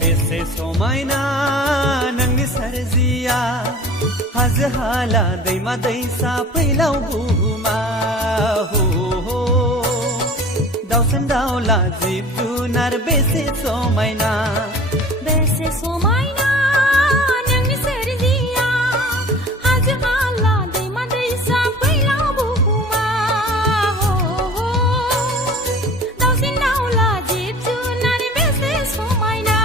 बेसे समायना नोंनि सोरजिया हाजो हाला दैमा दैसा फैलाव बुहुमा दाउसिन दाउला जिब जुनार बेसे समायना बेसे समायना नोंनि सोरजिया हाजो हाला दैमा दैसा फैलाव बुहुमा दाउसिन दाउला जिब जुनार बेसे समायना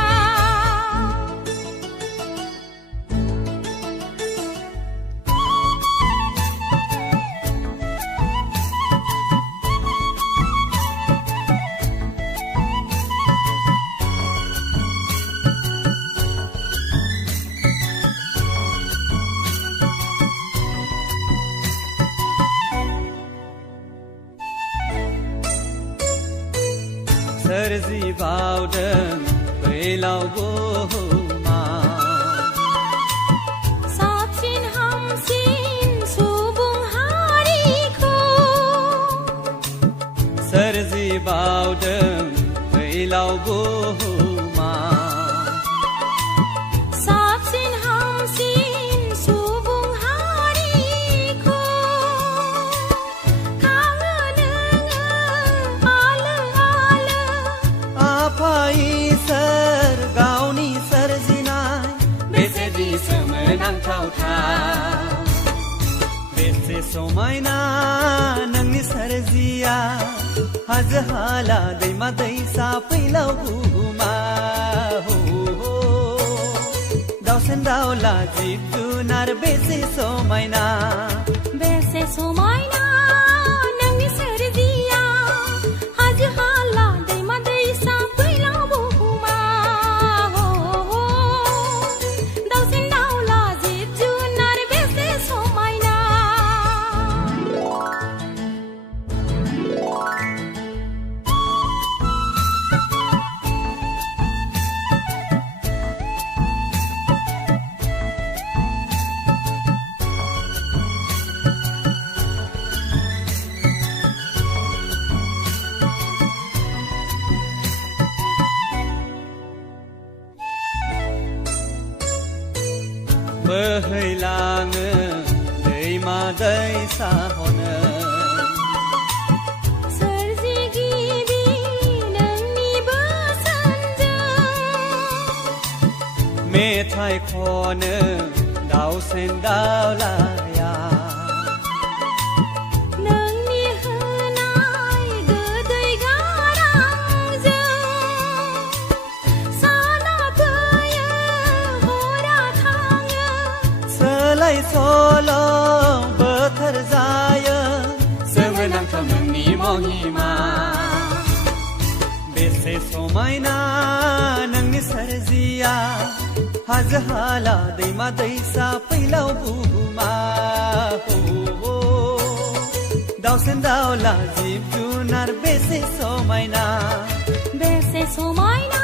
सोरजि बावदों फैलाव बुहुमा साबसिन हामसिन सुबुं हारिखौ सोरजि बावदों फैलाव बुहुमा साबसिन हामसिन सुबुं हारिखौ खाङो नोङो आलो आलो आफा इसोर गावनि सोरजिनाय बेसेदि सोमोनांथावथाव बेसे समायना नोंनि सोरजिया हाजो हाला दैमा दैसा फैलाव बुहुमा दाउसिन दाउला जिब जुनार बेसे समायना बेसे समायना नोंनि सोरजिया हाजो हाला दैमा दैसा फैलाव बुहुमा दाउसिन दाउला जिब जुनार बेसे समायना बोहैलाङो दैमा दैसा हनो सोरजिगिरि नोंनि बोसोनजों मेथाइ खनो दाउसिन दाउलाया नोंनि होनाय गोदै गारांजों साना फैयो हरा थाङो सोलाय सोल' बोथोर जायो सोमोनांथाव नोंनि महिमा बेसे समायना नोंनि सोरजिया हाजो हाला दैमा दैसा फैलाव बुहुमा दाउसिन दाउला जिब जुनार बेसे समायना बेसे समायना